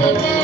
Amen.